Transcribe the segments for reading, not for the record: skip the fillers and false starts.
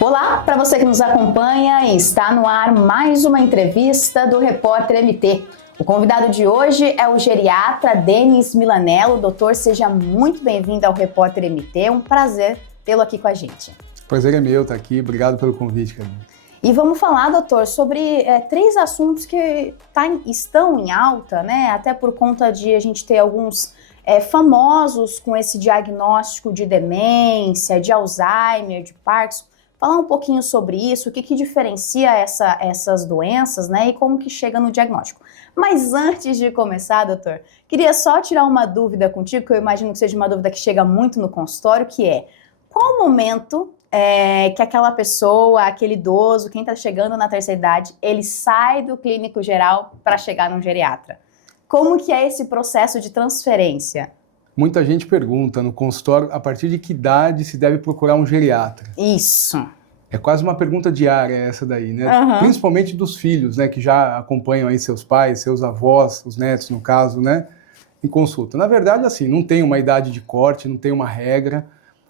Olá, para você que nos acompanha, está no ar mais uma entrevista do Repórter MT. O convidado de hoje é o geriatra Denis Milanello. Doutor, seja muito bem-vindo ao Repórter MT. É um prazer tê-lo aqui com a gente. O prazer é meu estar aqui. Obrigado pelo convite, Carolina. E vamos falar, doutor, sobre três assuntos que estão em alta, né? Até por conta de a gente ter alguns famosos com esse diagnóstico de demência, de Alzheimer, de Parkinson. Falar um pouquinho sobre isso, o que diferencia essas doenças, né? E como que chega no diagnóstico. Mas antes de começar, doutor, queria só tirar uma dúvida contigo, que eu imagino que seja uma dúvida que chega muito no consultório, que é: qual o momento que aquela pessoa, aquele idoso, quem está chegando na terceira idade, ele sai do clínico geral para chegar num geriatra? Como que é esse processo de transferência? Muita gente pergunta no consultório a partir de que idade se deve procurar um geriatra. Isso. É quase uma pergunta diária essa daí, né? Uhum. Principalmente dos filhos, né? Que já acompanham aí seus pais, seus avós, os netos, no caso, né? Em consulta. Na verdade, assim, não tem uma idade de corte, não tem uma regra.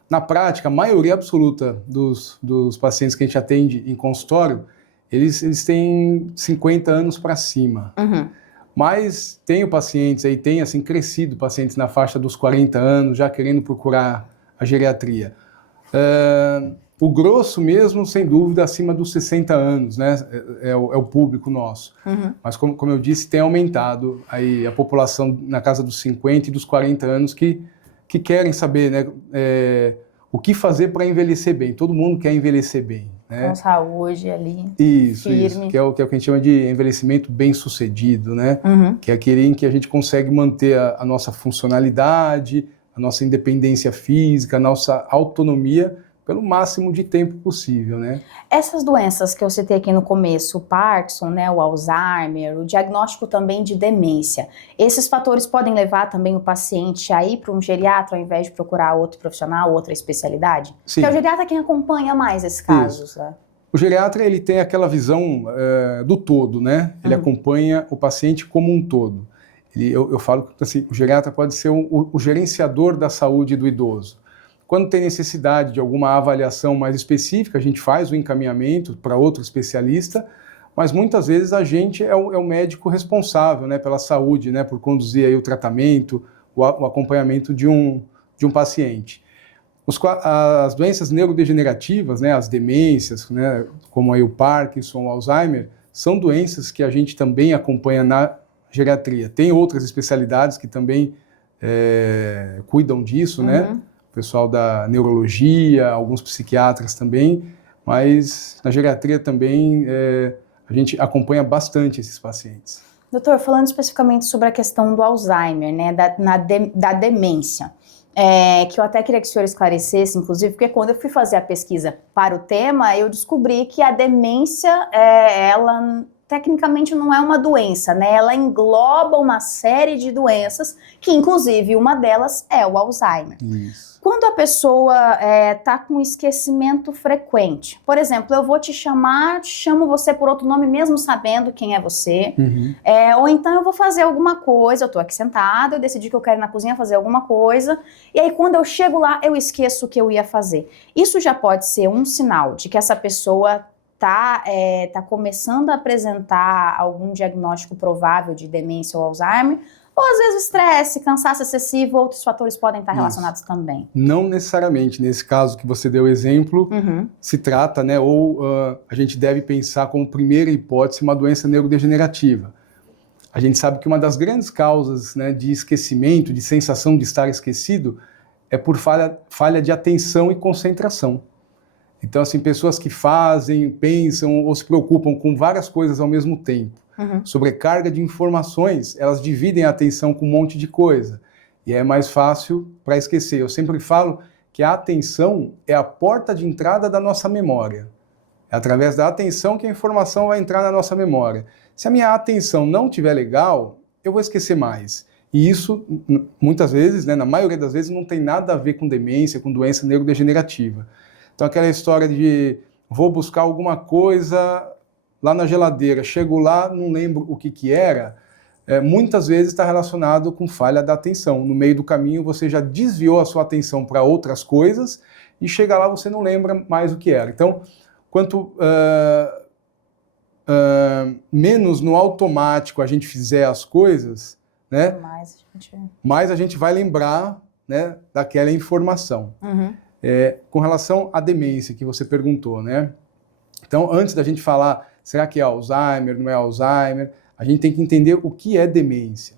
Na prática, a maioria absoluta dos pacientes que a gente atende em consultório, eles têm 50 anos para cima. Uhum. Mas tenho pacientes aí, tem assim crescido pacientes na faixa dos 40 anos, já querendo procurar a geriatria. O grosso mesmo, sem dúvida, acima dos 60 anos, né? É o público nosso. Uhum. Mas como eu disse, tem aumentado aí a população na casa dos 50 e dos 40 anos que querem saber, né, o que fazer para envelhecer bem. Todo mundo quer envelhecer bem, né? Com saúde ali, isso, firme. Que é o que a gente chama de envelhecimento bem-sucedido, né? Uhum. Que é aquele em que a gente consegue manter a nossa funcionalidade, a nossa independência física, a nossa autonomia pelo máximo de tempo possível, né? Essas doenças que eu citei aqui no começo, o Parkinson, né, o Alzheimer, o diagnóstico também de demência, esses fatores podem levar também o paciente a ir para um geriatra ao invés de procurar outro profissional, outra especialidade? Sim. Porque é o geriatra quem acompanha mais esses casos, né? O geriatra, ele tem aquela visão do todo, né? Ele acompanha o paciente como um todo. Eu falo que assim, o geriatra pode ser o gerenciador da saúde do idoso. Quando tem necessidade de alguma avaliação mais específica, a gente faz o encaminhamento para outro especialista, mas muitas vezes a gente é o médico responsável, né, pela saúde, né, por conduzir aí o tratamento, o acompanhamento de um paciente. As doenças neurodegenerativas, né, as demências, né, como aí o Parkinson, o Alzheimer, são doenças que a gente também acompanha na geriatria. Tem outras especialidades que também cuidam disso, né? O pessoal da neurologia, alguns psiquiatras também, mas na geriatria também a gente acompanha bastante esses pacientes. Doutor, falando especificamente sobre a questão do Alzheimer, né, da demência, que eu até queria que o senhor esclarecesse, inclusive, porque quando eu fui fazer a pesquisa para o tema, eu descobri que a demência, ela tecnicamente não é uma doença, né? Ela engloba uma série de doenças, que inclusive uma delas é o Alzheimer. Isso. Quando a pessoa está com esquecimento frequente, por exemplo, eu vou te chamar, chamo você por outro nome mesmo sabendo quem é você, ou então eu vou fazer alguma coisa, eu estou aqui sentada, eu decidi que eu quero ir na cozinha fazer alguma coisa, e aí quando eu chego lá, eu esqueço o que eu ia fazer. Isso já pode ser um sinal de que essa pessoa tá começando a apresentar algum diagnóstico provável de demência ou Alzheimer, ou às vezes estresse, cansaço excessivo, outros fatores podem estar relacionados também. Não necessariamente. Nesse caso que você deu exemplo, se trata, né, ou a gente deve pensar como primeira hipótese uma doença neurodegenerativa. A gente sabe que uma das grandes causas, né, de esquecimento, de sensação de estar esquecido, é por falha de atenção e concentração. Então, assim, pessoas que fazem, pensam ou se preocupam com várias coisas ao mesmo tempo, sobrecarga de informações, elas dividem a atenção com um monte de coisa. E é mais fácil para esquecer. Eu sempre falo que a atenção é a porta de entrada da nossa memória. É através da atenção que a informação vai entrar na nossa memória. Se a minha atenção não estiver legal, eu vou esquecer mais. E isso, muitas vezes, né, na maioria das vezes, não tem nada a ver com demência, com doença neurodegenerativa. Então, aquela história de vou buscar alguma coisa lá na geladeira, chego lá, não lembro o que era, muitas vezes está relacionado com falha da atenção. No meio do caminho você já desviou a sua atenção para outras coisas e chega lá você não lembra mais o que era. Então, quanto menos no automático a gente fizer as coisas, né, mais a gente vai lembrar, né, daquela informação. Uhum. Com relação à demência que você perguntou, né? Então, antes da gente falar, será que é Alzheimer, não é Alzheimer, a gente tem que entender o que é demência.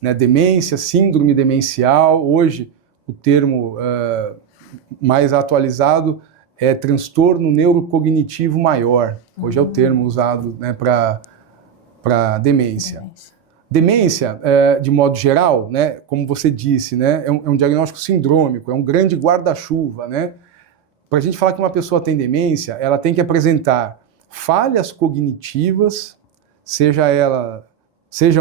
Né? Demência, síndrome demencial, hoje o termo mais atualizado é transtorno neurocognitivo maior. Hoje é o termo usado, né, para demência. Demência, de modo geral, né, como você disse, né, é um diagnóstico sindrômico, é um grande guarda-chuva, né? Para a gente falar que uma pessoa tem demência, ela tem que apresentar falhas cognitivas, sejam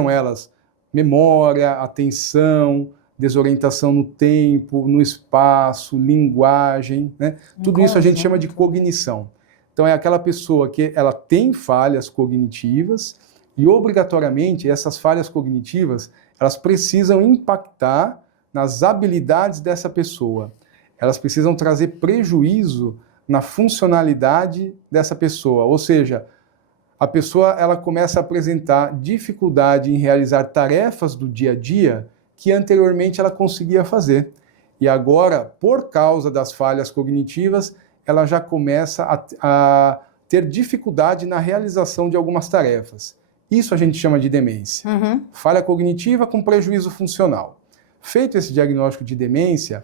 elas memória, atenção, desorientação no tempo, no espaço, linguagem, né? Tudo isso a gente chama de cognição. Então é aquela pessoa que ela tem falhas cognitivas e obrigatoriamente essas falhas cognitivas elas precisam impactar nas habilidades dessa pessoa. Elas precisam trazer prejuízo na funcionalidade dessa pessoa, ou seja, a pessoa ela começa a apresentar dificuldade em realizar tarefas do dia a dia que anteriormente ela conseguia fazer. E agora, por causa das falhas cognitivas, ela já começa a ter dificuldade na realização de algumas tarefas. Isso a gente chama de demência. Uhum. Falha cognitiva com prejuízo funcional. Feito esse diagnóstico de demência,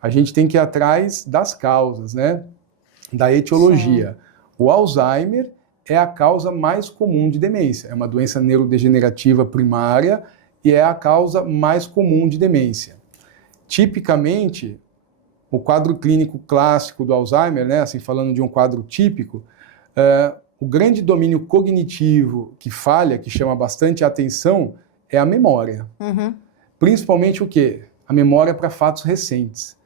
a gente tem que ir atrás das causas, né? Da etiologia. Sim. O Alzheimer é a causa mais comum de demência. É uma doença neurodegenerativa primária e é a causa mais comum de demência. Tipicamente, o quadro clínico clássico do Alzheimer, né, assim falando de um quadro típico, o grande domínio cognitivo que falha, que chama bastante atenção, é a memória. Uhum. Principalmente o quê? A memória para fatos recentes.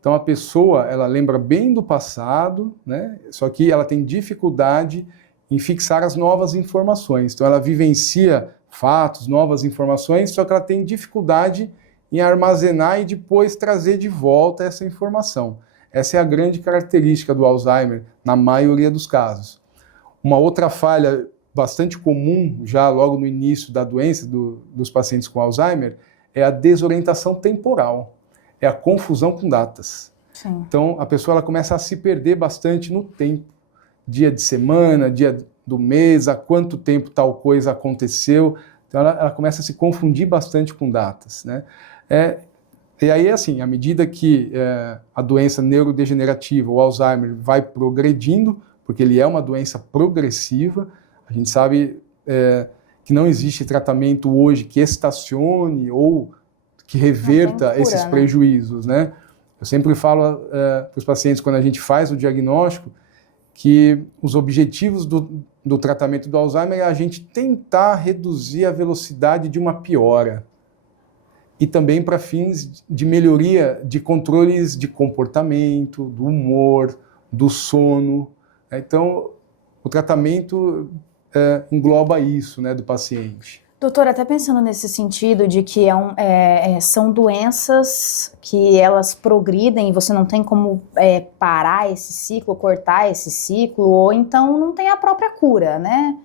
Então a pessoa, ela lembra bem do passado, né? Só que ela tem dificuldade em fixar as novas informações. Então ela vivencia fatos, novas informações, só que ela tem dificuldade em armazenar e depois trazer de volta essa informação. Essa é a grande característica do Alzheimer, na maioria dos casos. Uma outra falha bastante comum, já logo no início da doença dos pacientes com Alzheimer, é a desorientação temporal, é a confusão com datas. Sim. Então, a pessoa ela começa a se perder bastante no tempo, dia de semana, dia do mês, há quanto tempo tal coisa aconteceu. Então, ela começa a se confundir bastante com datas, né? E aí, assim, à medida que a doença neurodegenerativa, o Alzheimer, vai progredindo, porque ele é uma doença progressiva, a gente sabe que não existe tratamento hoje que estacione ou que reverta cura, esses prejuízos, né? Eu sempre falo para os pacientes, quando a gente faz o diagnóstico, que os objetivos do tratamento do Alzheimer é a gente tentar reduzir a velocidade de uma piora e também para fins de melhoria de controles de comportamento, do humor, do sono. Então, o tratamento engloba isso, né, do paciente. Doutor, até pensando nesse sentido de que são doenças que elas progridem e você não tem como parar esse ciclo, cortar esse ciclo, ou então não tem a própria cura, né?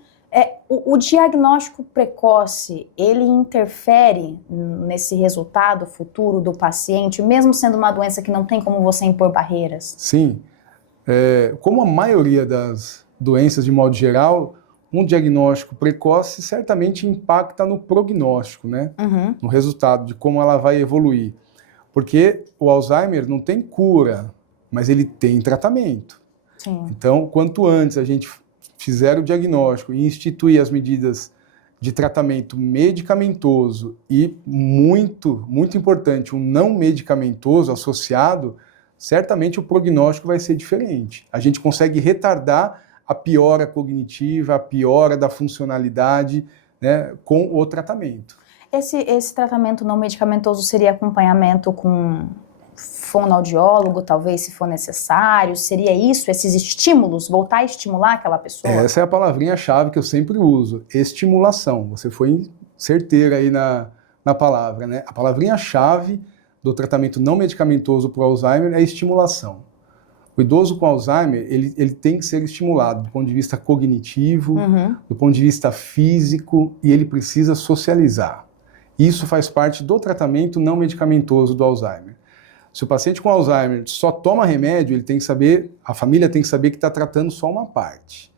O diagnóstico precoce, ele interfere nesse resultado futuro do paciente, mesmo sendo uma doença que não tem como você impor barreiras? Sim. Como a maioria das doenças de modo geral, um diagnóstico precoce certamente impacta no prognóstico, né? Uhum. No resultado de como ela vai evoluir. Porque o Alzheimer não tem cura, mas ele tem tratamento. Sim. Então, quanto antes a gente fizer o diagnóstico e instituir as medidas de tratamento medicamentoso e, muito, muito importante, um não medicamentoso associado, certamente o prognóstico vai ser diferente. A gente consegue retardar a piora cognitiva, a piora da funcionalidade, né, com o tratamento. Esse tratamento não medicamentoso seria acompanhamento com fonoaudiólogo, talvez, se for necessário? Seria isso, esses estímulos, voltar a estimular aquela pessoa? Essa é a palavrinha-chave que eu sempre uso, estimulação. Você foi certeira aí na palavra, né? A palavrinha-chave do tratamento não medicamentoso para o Alzheimer é estimulação. O idoso com Alzheimer, ele tem que ser estimulado do ponto de vista cognitivo, do ponto de vista físico, e ele precisa socializar. Isso faz parte do tratamento não medicamentoso do Alzheimer. Se o paciente com Alzheimer só toma remédio, ele tem que saber, a família tem que saber que está tratando só uma parte.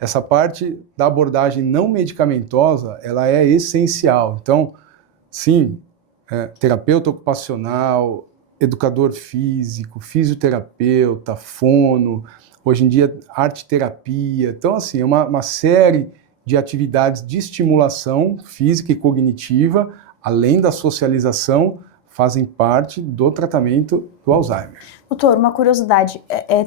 Essa parte da abordagem não medicamentosa, ela é essencial. Então, sim, terapeuta ocupacional, educador físico, fisioterapeuta, fono, hoje em dia arte-terapia. Então, assim, é uma série de atividades de estimulação física e cognitiva, além da socialização, fazem parte do tratamento do Alzheimer. Doutor, uma curiosidade,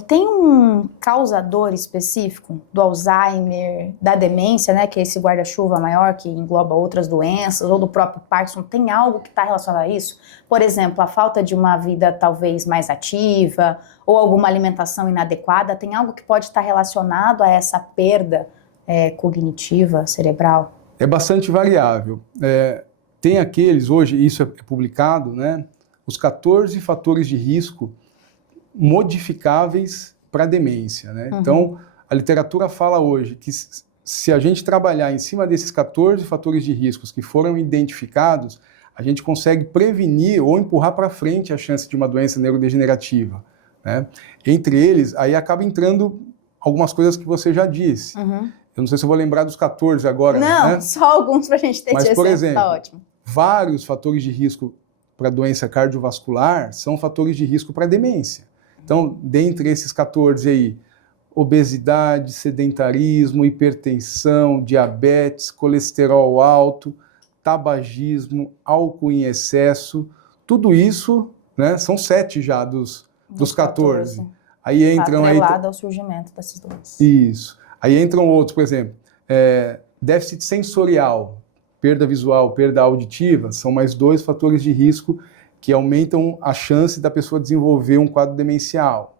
tem um causador específico do Alzheimer, da demência, né, que é esse guarda-chuva maior que engloba outras doenças, ou do próprio Parkinson, tem algo que está relacionado a isso? Por exemplo, a falta de uma vida talvez mais ativa, ou alguma alimentação inadequada, tem algo que pode estar relacionado a essa perda cognitiva, cerebral? É bastante variável. Tem aqueles, hoje isso é publicado, né, os 14 fatores de risco modificáveis para a demência, né? Então, a literatura fala hoje que se a gente trabalhar em cima desses 14 fatores de riscos que foram identificados, a gente consegue prevenir ou empurrar para frente a chance de uma doença neurodegenerativa, né? Entre eles, aí acaba entrando algumas coisas que você já disse. Eu não sei se eu vou lembrar dos 14 agora. Não, né? Só alguns para a gente ter Mas, por exemplo, tá ótimo. Vários fatores de risco para doença cardiovascular são fatores de risco para demência. Então, dentre esses 14 aí, obesidade, sedentarismo, hipertensão, diabetes, colesterol alto, tabagismo, álcool em excesso, tudo isso, né, são 7 já dos 14. Aí entram aí atrelado ao surgimento dessas doenças. Isso. Aí entram outros, por exemplo, déficit sensorial, perda visual, perda auditiva, são mais 2 fatores de risco que aumentam a chance da pessoa desenvolver um quadro demencial.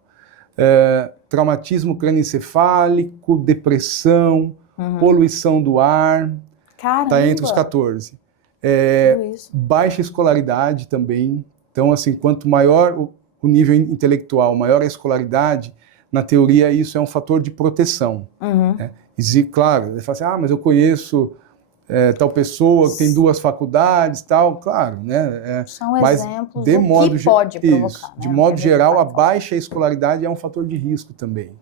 Traumatismo crânioencefálico, depressão, poluição do ar, está entre os 14. Baixa escolaridade também. Então, assim, quanto maior o nível intelectual, maior a escolaridade, na teoria isso é um fator de proteção. Né? E, claro, ele fala assim, mas eu conheço tal pessoa que tem 2 faculdades, tal, claro, né? São mas exemplos de do modo que pode provocar. Isso, né? de modo geral, a baixa escolaridade é um fator de risco também.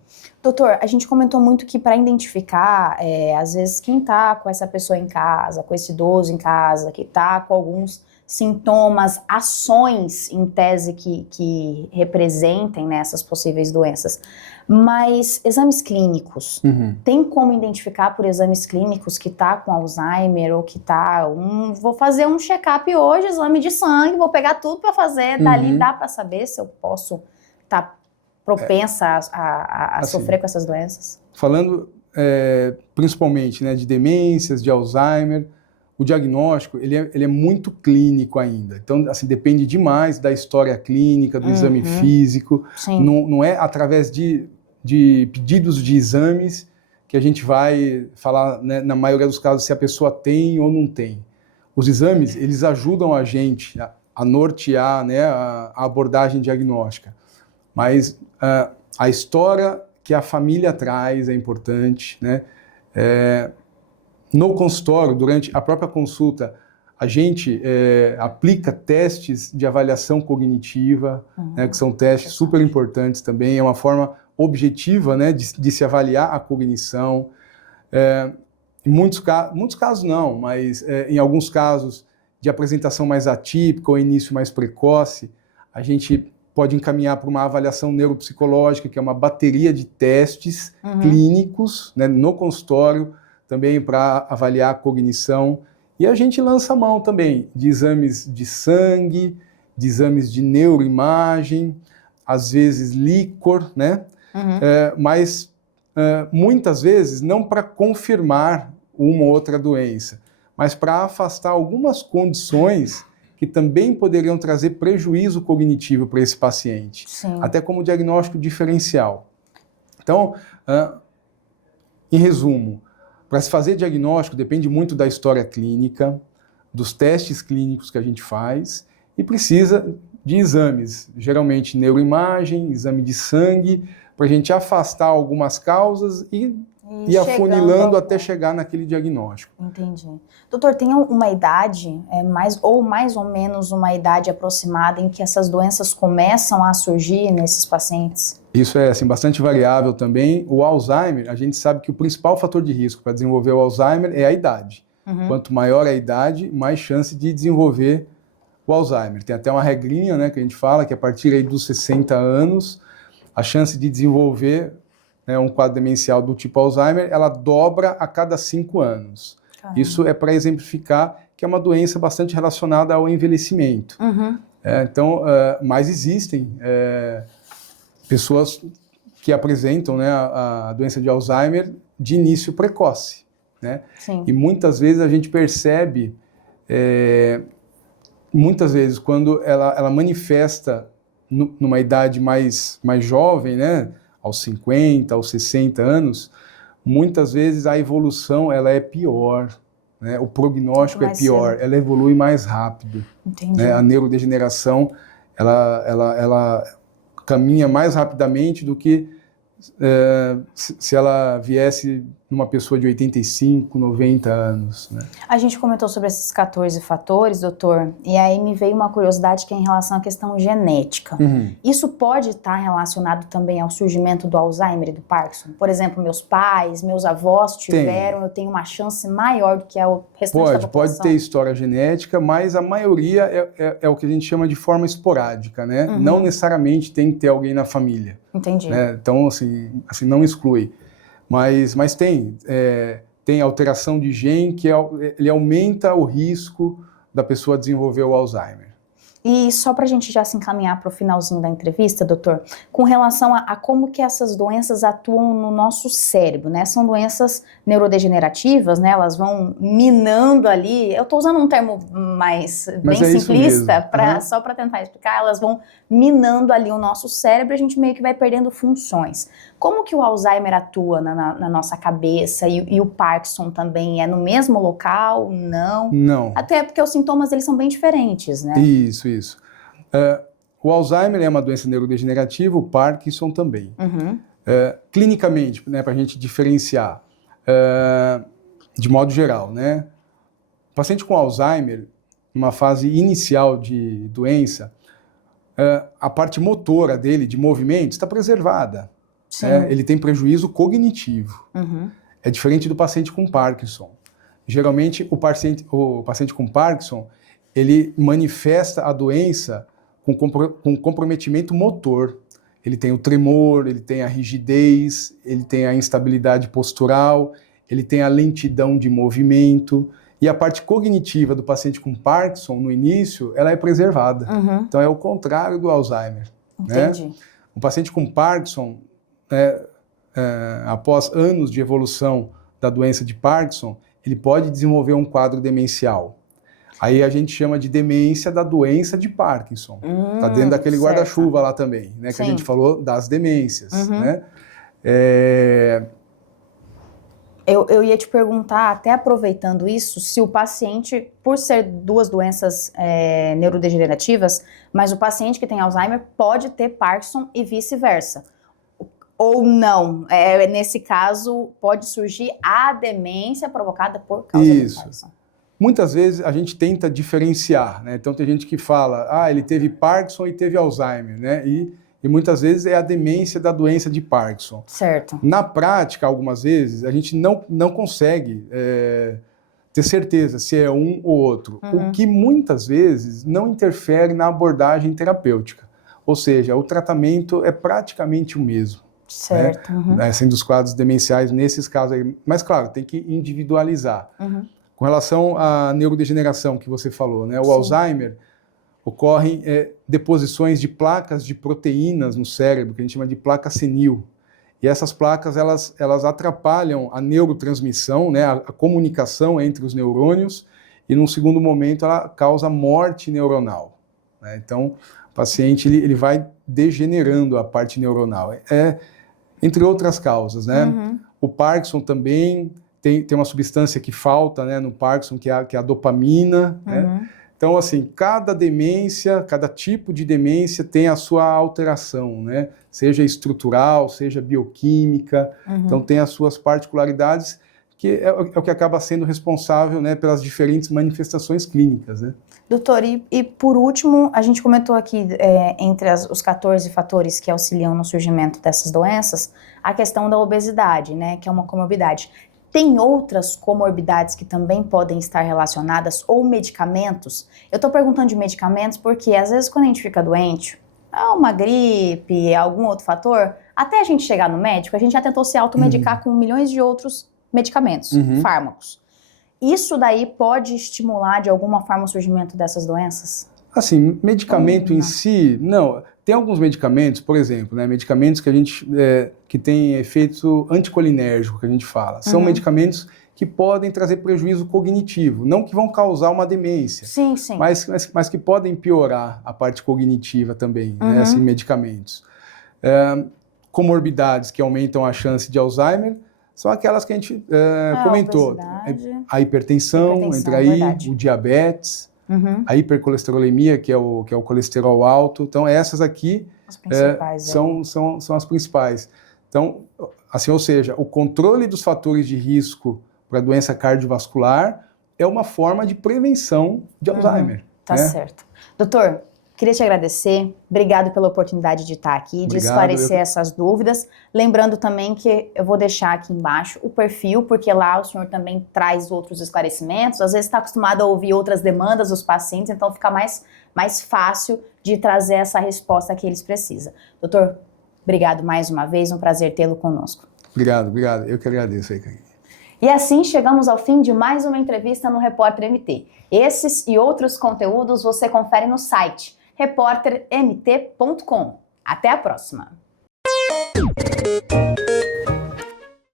Doutor, a gente comentou muito que para identificar, às vezes, quem está com essa pessoa em casa, com esse idoso em casa, que está com alguns sintomas, ações, em tese, que representem, né, essas possíveis doenças. Mas exames clínicos, tem como identificar por exames clínicos que está com Alzheimer ou que está... vou fazer um check-up hoje, exame de sangue, vou pegar tudo para fazer, dali dá para saber se eu posso estar propensa a assim, sofrer com essas doenças? Falando principalmente, né, de demências, de Alzheimer, o diagnóstico ele é muito clínico ainda. Então, assim, depende demais da história clínica, do exame físico. Não é através de pedidos de exames que a gente vai falar, né, na maioria dos casos, se a pessoa tem ou não tem. Os exames, eles ajudam a gente a nortear, né, a abordagem diagnóstica. Mas a história que a família traz é importante, né? No consultório, durante a própria consulta, a gente aplica testes de avaliação cognitiva, né, que são testes super importantes também, é uma forma objetiva, né, de se avaliar a cognição. Em muitos casos não, mas em alguns casos de apresentação mais atípica ou início mais precoce, a gente pode encaminhar para uma avaliação neuropsicológica, que é uma bateria de testes clínicos, né, no consultório, também para avaliar a cognição. E a gente lança a mão também de exames de sangue, de exames de neuroimagem, às vezes líquor, né? Mas muitas vezes não para confirmar uma ou outra doença, mas para afastar algumas condições que também poderiam trazer prejuízo cognitivo para esse paciente, até como diagnóstico diferencial. Então, em resumo, para se fazer diagnóstico depende muito da história clínica, dos testes clínicos que a gente faz e precisa de exames, geralmente neuroimagem, exame de sangue, para a gente afastar algumas causas e afunilando até chegar naquele diagnóstico. Entendi. Doutor, tem uma idade, mais ou menos uma idade aproximada em que essas doenças começam a surgir nesses pacientes? Isso é assim, bastante variável também. O Alzheimer, a gente sabe que o principal fator de risco para desenvolver o Alzheimer é a idade. Quanto maior a idade, mais chance de desenvolver o Alzheimer. Tem até uma regrinha, né, que a gente fala que a partir aí dos 60 anos, a chance de desenvolver um quadro demencial do tipo Alzheimer, ela dobra a cada 5 anos. Caramba. Isso é para exemplificar que é uma doença bastante relacionada ao envelhecimento. Então, mas existem pessoas que apresentam, né, a doença de Alzheimer de início precoce, né? Sim. E muitas vezes a gente percebe, muitas vezes quando ela manifesta numa idade mais jovem, né, aos 50, aos 60 anos, muitas vezes a evolução ela é pior, né? O prognóstico é pior, cedo. Ela evolui mais rápido. Entendi. Né? A neurodegeneração ela caminha mais rapidamente do que se ela viesse numa pessoa de 85, 90 anos. Né? A gente comentou sobre esses 14 fatores, doutor, e aí me veio uma curiosidade que é em relação à questão genética. Isso pode estar relacionado também ao surgimento do Alzheimer e do Parkinson? Por exemplo, meus pais, meus avós tiveram, eu tenho uma chance maior do que o restante da população? Pode ter história genética, mas a maioria é o que a gente chama de forma esporádica, né? Não necessariamente tem que ter alguém na família. Entendi. Né? Então, assim, não exclui. Mas tem alteração de gene que ele aumenta o risco da pessoa desenvolver o Alzheimer. E só para a gente já se encaminhar para o finalzinho da entrevista, doutor, com relação a como que essas doenças atuam no nosso cérebro, né? São doenças neurodegenerativas, né? Elas vão minando ali, eu estou usando um termo bem simplista, só para tentar explicar, elas vão minando ali o nosso cérebro e a gente meio que vai perdendo funções. Como que o Alzheimer atua na nossa cabeça e o Parkinson também? É no mesmo local? Não? Não. Até porque os sintomas eles são bem diferentes, né? Isso. O Alzheimer é uma doença neurodegenerativa, o Parkinson também. Clinicamente, né, para a gente diferenciar, de modo geral, né, o paciente com Alzheimer, numa fase inicial de doença, a parte motora dele, de movimento, está preservada. Ele tem prejuízo cognitivo. É diferente do paciente com Parkinson. Geralmente, o paciente com Parkinson, ele manifesta a doença com comprometimento motor. Ele tem o tremor, ele tem a rigidez, ele tem a instabilidade postural, ele tem a lentidão de movimento. E a parte cognitiva do paciente com Parkinson, no início, ela é preservada. Então, é o contrário do Alzheimer. Entendi. Né? O paciente com Parkinson, após anos de evolução da doença de Parkinson, ele pode desenvolver um quadro demencial. Aí a gente chama de demência da doença de Parkinson. Está dentro daquele guarda-chuva lá também, né? Que a gente falou das demências. Né? Eu ia te perguntar, até aproveitando isso, se o paciente, por ser duas doenças neurodegenerativas, mas o paciente que tem Alzheimer pode ter Parkinson e vice-versa. Ou não. Nesse caso, pode surgir a demência provocada por causa do Parkinson. Muitas vezes a gente tenta diferenciar, né? Então tem gente que fala, ele teve Parkinson e teve Alzheimer, né? E muitas vezes é a demência da doença de Parkinson. Certo. Na prática, algumas vezes, a gente não consegue ter certeza se é um ou outro, o que muitas vezes não interfere na abordagem terapêutica. Ou seja, o tratamento é praticamente o mesmo. Certo. Né? Sendo os quadros demenciais nesses casos aí. Mas, claro, tem que individualizar. Com relação à neurodegeneração que você falou, né? O Alzheimer, ocorrem deposições de placas de proteínas no cérebro, que a gente chama de placa senil. E essas placas, elas atrapalham a neurotransmissão, né? A comunicação entre os neurônios, e num segundo momento ela causa morte neuronal. Né? Então, o paciente ele vai degenerando a parte neuronal. Entre outras causas, né? O Parkinson também tem uma substância que falta, né, no Parkinson, que é a dopamina, né? Então, assim, cada demência, cada tipo de demência tem a sua alteração, né? Seja estrutural, seja bioquímica, então tem as suas particularidades, que é o que acaba sendo responsável, né, pelas diferentes manifestações clínicas, né? Doutor, e por último, a gente comentou aqui, entre os 14 fatores que auxiliam no surgimento dessas doenças, a questão da obesidade, né, que é uma comorbidade. Tem outras comorbidades que também podem estar relacionadas, ou medicamentos? Eu tô perguntando de medicamentos porque, às vezes, quando a gente fica doente, uma gripe, algum outro fator, até a gente chegar no médico, a gente já tentou se automedicar com milhões de outros medicamentos, fármacos. Isso daí pode estimular de alguma forma o surgimento dessas doenças? Assim, medicamento em si, não. Tem alguns medicamentos, por exemplo, né, medicamentos que a gente que tem efeito anticolinérgico, que a gente fala. São medicamentos que podem trazer prejuízo cognitivo, não que vão causar uma demência, sim, sim. Mas que podem piorar a parte cognitiva também, né, assim, medicamentos. Comorbidades que aumentam a chance de Alzheimer são aquelas que a gente comentou. A hipertensão entra aí, o diabetes, a hipercolesterolemia, que é o colesterol alto. Então, essas aqui são as principais. Então, assim, ou seja, o controle dos fatores de risco para doença cardiovascular é uma forma de prevenção de Alzheimer. Tá certo. Doutor, queria te agradecer, obrigado pela oportunidade de estar aqui, de esclarecer essas dúvidas. Lembrando também que eu vou deixar aqui embaixo o perfil, porque lá o senhor também traz outros esclarecimentos, às vezes está acostumado a ouvir outras demandas dos pacientes, então fica mais fácil de trazer essa resposta que eles precisam. Doutor, obrigado mais uma vez, um prazer tê-lo conosco. Obrigado, eu que agradeço aí, Karine. E assim chegamos ao fim de mais uma entrevista no Repórter MT. Esses e outros conteúdos você confere no site repórtermt.com. Até a próxima!